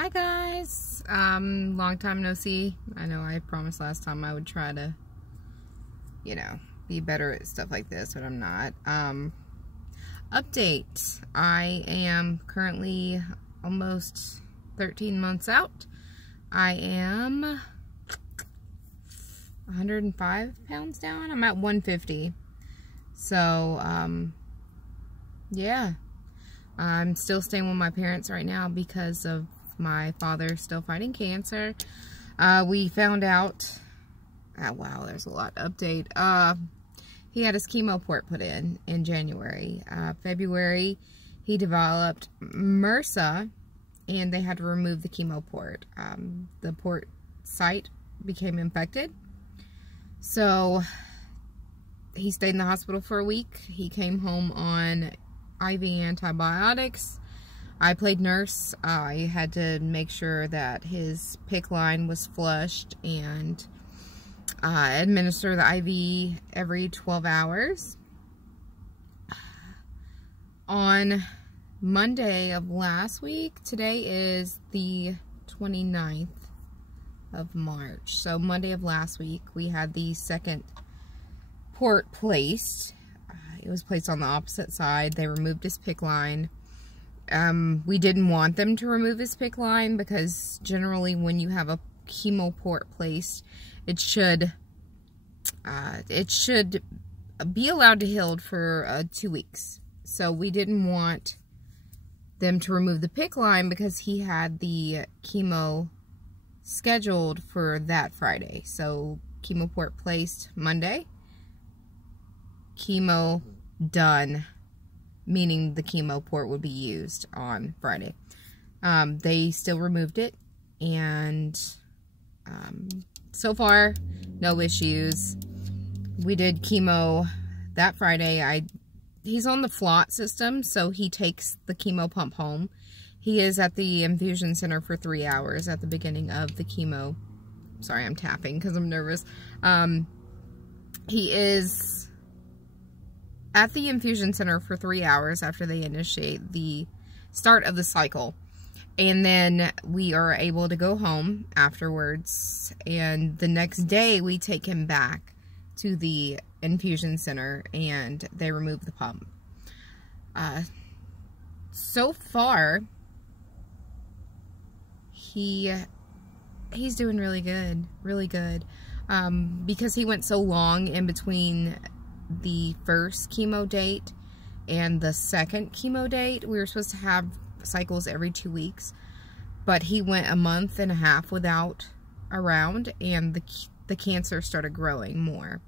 Hi guys, long time no see. I know I promised last time I would try to, be better at stuff like this, but I'm not. Update. I am currently almost 13 months out. I am 105 pounds down. I'm at 150. So, yeah. I'm still staying with my parents right now because of my father still fighting cancer. We found out, wow, there's a lot to update. He had his chemo port put in January. February, he developed MRSA, and they had to remove the chemo port. The port site became infected. So, he stayed in the hospital for a week. He came home on IV antibiotics. I played nurse. I had to make sure that his PICC line was flushed and administer the IV every 12 hours. On Monday of last week, today is the 29th of March. So Monday of last week, we had the second port placed. It was placed on the opposite side. They removed his PICC line. We didn't want them to remove his PICC line because generally when you have a chemo port placed, it should be allowed to heal for 2 weeks. So we didn't want them to remove the PICC line because he had the chemo scheduled for that Friday. So chemo port placed Monday. Chemo done, meaning the chemo port would be used on Friday. They still removed it, and so far, no issues. We did chemo that Friday. He's on the FLOT system, so he takes the chemo pump home. He is at the infusion center for 3 hours at the beginning of the chemo. Sorry, I'm tapping because I'm nervous. He is at the infusion center for 3 hours after they initiate the start of the cycle. And then we are able to go home afterwards. And the next day we take him back to the infusion center and they remove the pump. So far, he's doing really good, really good. Because he went so long in between the first chemo date and the second chemo date. We were supposed to have cycles every 2 weeks, but he went a month and a half without around, and the cancer started growing more.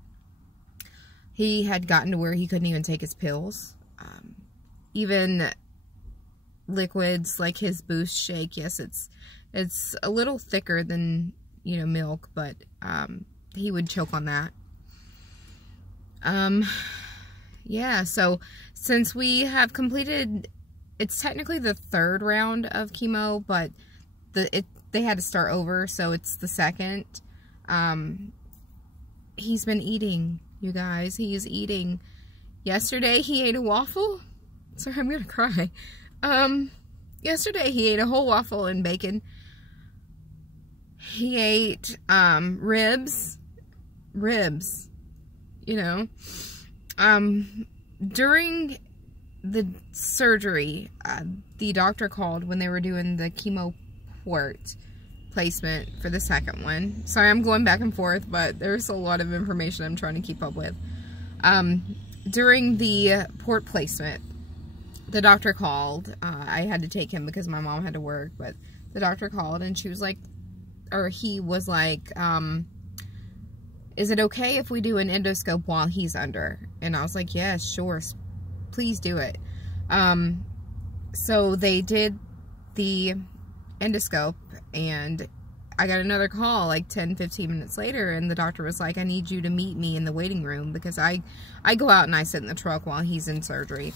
He had gotten to where he couldn't even take his pills. Even liquids like his Boost shake, yes, it's a little thicker than, milk, but he would choke on that. Yeah, so since we have completed, it's technically the third round of chemo, but they had to start over, so it's the second. He's been eating, you guys. He is eating. Yesterday he ate a waffle. Sorry, I'm gonna cry. Yesterday he ate a whole waffle and bacon. He ate ribs. During the surgery, the doctor called when they were doing the chemo port placement for the second one. Sorry, I'm going back and forth, but there's a lot of information I'm trying to keep up with. During the port placement, the doctor called. I had to take him because my mom had to work, but the doctor called and she was like, or he was like, is it okay if we do an endoscope while he's under? And I was like, yes, sure, please do it. So they did the endoscope, and I got another call like 10-15 minutes later, and the doctor was like, I need you to meet me in the waiting room, because I go out and I sit in the truck while he's in surgery.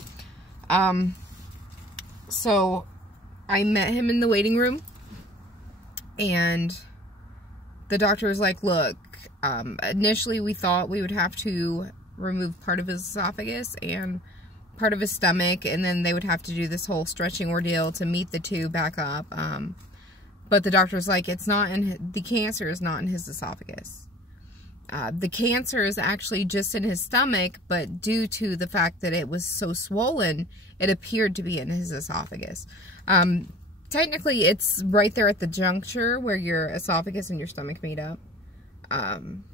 So I met him in the waiting room, and the doctor was like, look, initially we thought we would have to remove part of his esophagus and part of his stomach, and then they would have to do this whole stretching ordeal to meet the two back up. But the doctor's like, it's not in, the cancer is not in his esophagus. The cancer is actually just in his stomach, but due to the fact that it was so swollen, it appeared to be in his esophagus. Technically, it's right there at the juncture where your esophagus and your stomach meet up.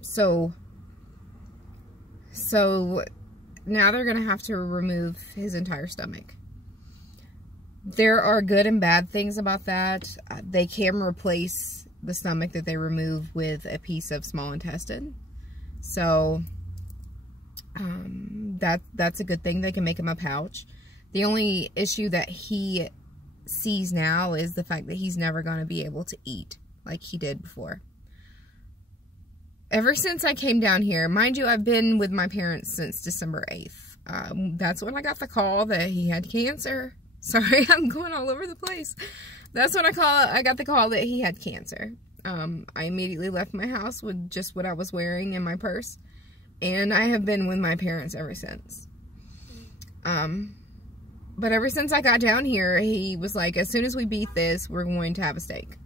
So now they're going to have to remove his entire stomach. There are good and bad things about that. They can replace the stomach that they remove with a piece of small intestine. So that's a good thing. They can make him a pouch. The only issue that he sees now is the fact that he's never going to be able to eat like he did before. Ever since I came down here, mind you, I've been with my parents since December 8th. That's when I got the call that he had cancer. Sorry, I'm going all over the place. That's when I got the call that he had cancer. I immediately left my house with just what I was wearing in my purse. And I have been with my parents ever since. But ever since I got down here, he was like, as soon as we beat this, we're going to have a steak.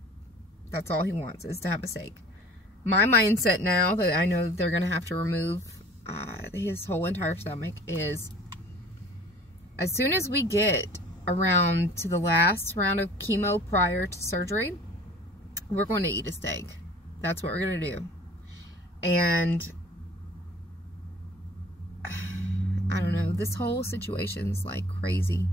That's all he wants, is to have a steak. My mindset now that I know that they're going to have to remove his whole entire stomach is, as soon as we get around to the last round of chemo prior to surgery, we're going to eat a steak. That's what we're going to do. And I don't know, this whole situation's like crazy.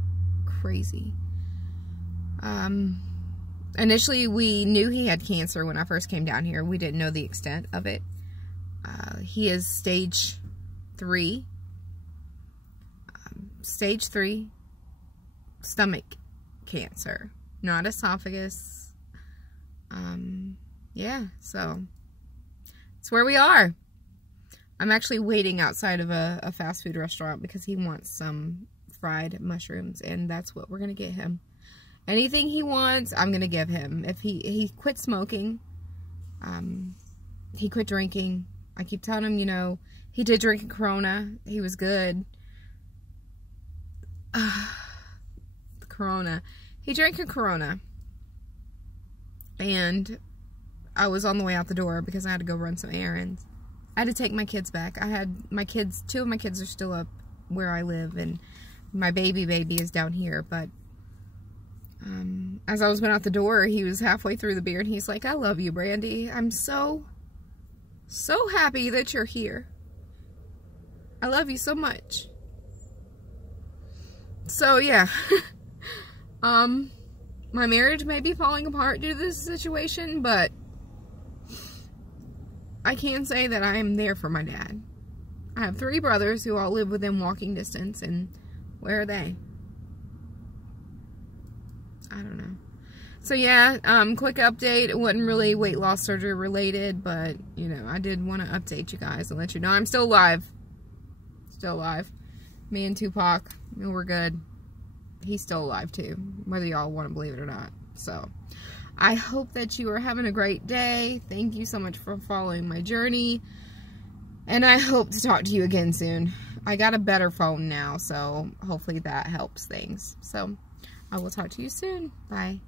Initially, we knew he had cancer when I first came down here. We didn't know the extent of it. He is stage 3. Stage 3 stomach cancer, not esophagus. Yeah, so it's where we are. I'm actually waiting outside of a fast food restaurant because he wants some fried mushrooms, and that's what we're gonna get him. Anything he wants, I'm gonna give him. If he quit smoking, he quit drinking. I keep telling him, you know, he did drink a Corona. He was good. The Corona. He drank a Corona. And I was on the way out the door because I had to go run some errands. I had to take my kids back. I had my kids, 2 of my kids are still up where I live, and my baby is down here. But as I was going out the door, he was halfway through the beer, and he's like, I love you, Brandy. I'm so happy that you're here. I love you so much. So, yeah. My marriage may be falling apart due to this situation, but I can say that I am there for my dad. I have 3 brothers who all live within walking distance, and where are they? I don't know. So yeah, quick update. It wasn't really weight loss surgery related, but, you know, I did want to update you guys and let you know I'm still alive. Still alive. Me and Tupac, we're good. He's still alive too, whether y'all want to believe it or not. So, I hope that you are having a great day. Thank you so much for following my journey. And I hope to talk to you again soon. I got a better phone now, so hopefully that helps things. So, I will talk to you soon. Bye.